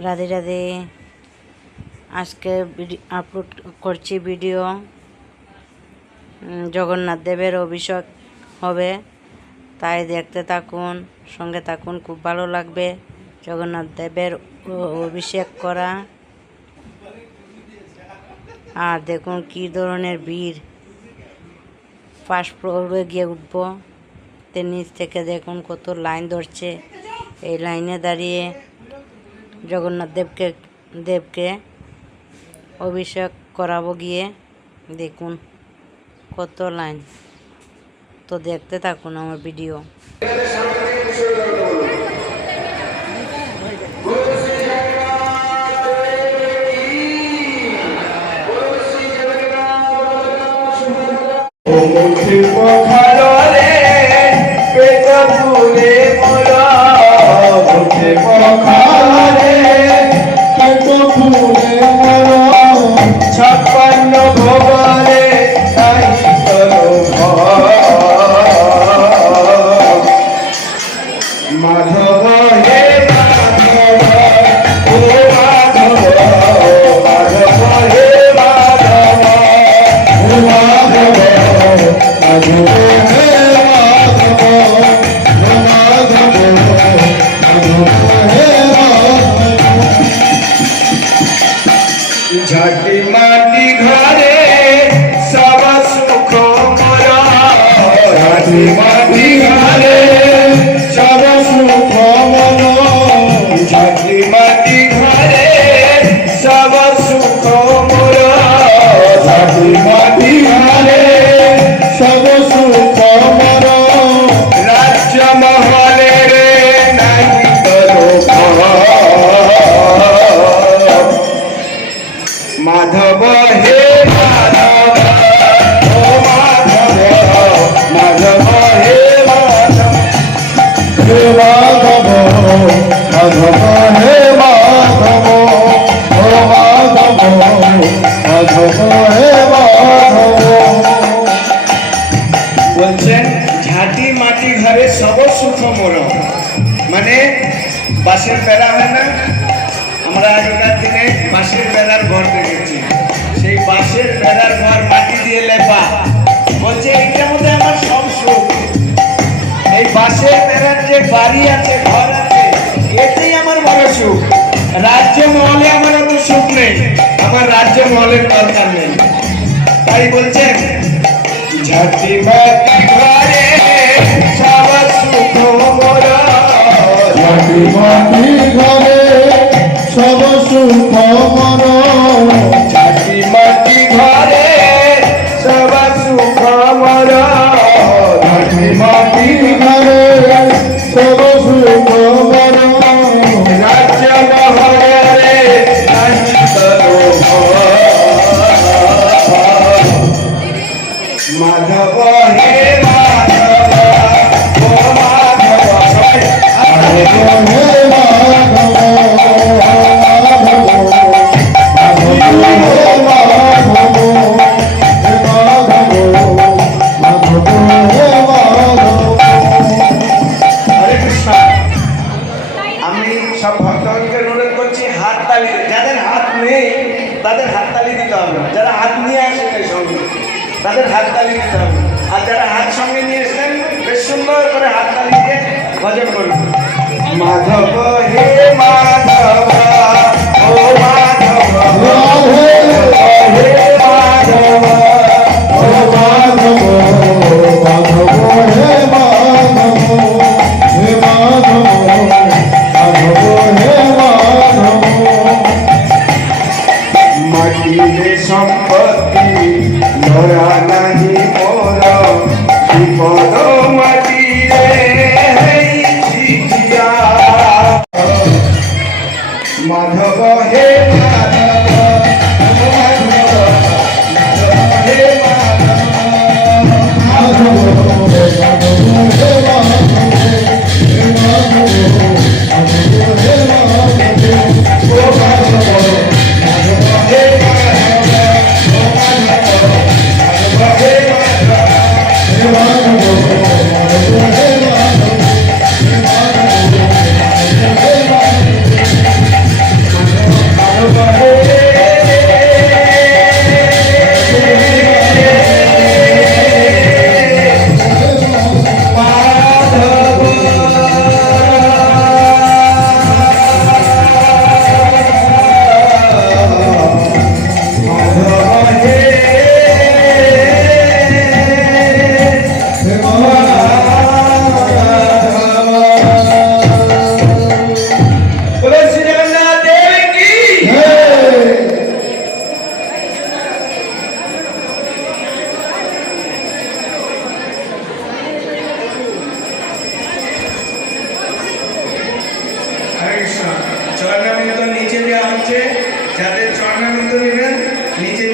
রাধে রাধে। আজকে আপলোড করছি ভিডিও। জগন্নাথ দেবের অভিষেক হবে, তাই দেখতে থাকুন, সঙ্গে থাকুন, খুব ভালো লাগবে জগন্নাথ দেবের অভিষেক করা। আর দেখুন কী ধরনের ভিড়। ফার্স্ট ফ্লোরে গিয়ে উঠবো, নিচ থেকে দেখুন কত লাইন ধরছে। এই লাইনে দাঁড়িয়ে জগন্নাথ দেবকে অভিষেক করাবো গিয়ে। দেখুন কত লাইন, তো দেখতে থাকুন আমার ভিডিও। ঝাটি মাটি ঘরে সব সুখ মোরা, ঝাটি মাটি ঘরে সব সুখ মোরা, ঝাটি মাটি ঘরে সব সুখ মোরা, ঝাটি মাটি ঘরে সব সুখ মোরা, রাজ্য মহলে রে নাই করো মাধব হে মাধব, ও মাধব, মাধব হে মাধব, হে মাধব, মাধব হে মাধব, ও মাধব, মাধব হে মাধব। বলছেন ঝাঁটি মাটি ঘরে সব সুখ মোর, মানে বাঁশের বেড়া হয় না, আমরা আগেকার দিনে বাঁশের বেড়ার ঘর দেখেছি, সেই বাঁশের বেড়ার ঘর মাটি দিয়ে লেপা। বলছে এইটার মধ্যে আমার সব সুখ, এই বাঁশের বেড়ার যে বাড়ি আছে, ঘর আছে, এতেই আমার বড় সুখ। রাজ্য মহলে আমার অত সুখ নেই, আমার রাজ্য মহলের দরকার নেই। তাই বলছেন ঝাঁটি মাটি ঘরে সব সুখ মোরা, ঝাঁটি মাটি ঘরে সব সুখ মোর, ঝাঁটি মাটি ঘরে সব সুখ মোর, ঝাঁটি মাটি ঘরে সব সুখ মোর, রাজ্য মহলে নাই করো মাধব হে মাধব, ও মাধব, মাধব হে মাধব, সব ভক্তগণকে অনুরোধ করছি হাত তালি, যাদের হাত নেই তাদের হাত তালি দিতে হবে, যারা হাত নিয়ে আসেন এই সঙ্গে তাদের হাত তালি দিতে হবে, আর যারা হাত সঙ্গে নিয়ে এসেছেন বেশ সুন্দর করে হাত তালি দিয়ে ভজন করুন। মাধব হে মাধব, ও মাধব, হে মাধব, ও মাধব, মাধব হে মাধব, হে মাধব, মাটিরে সম্পত্তি ধরা নাহি মোর, বিপদ মাটিরে মাধব হে মাধব, হে बोलो श्री जगन्नाथ देव की চরণামৃত নিচে দেওয়া হচ্ছে, যাদের চরণামৃত নেবেন নিচে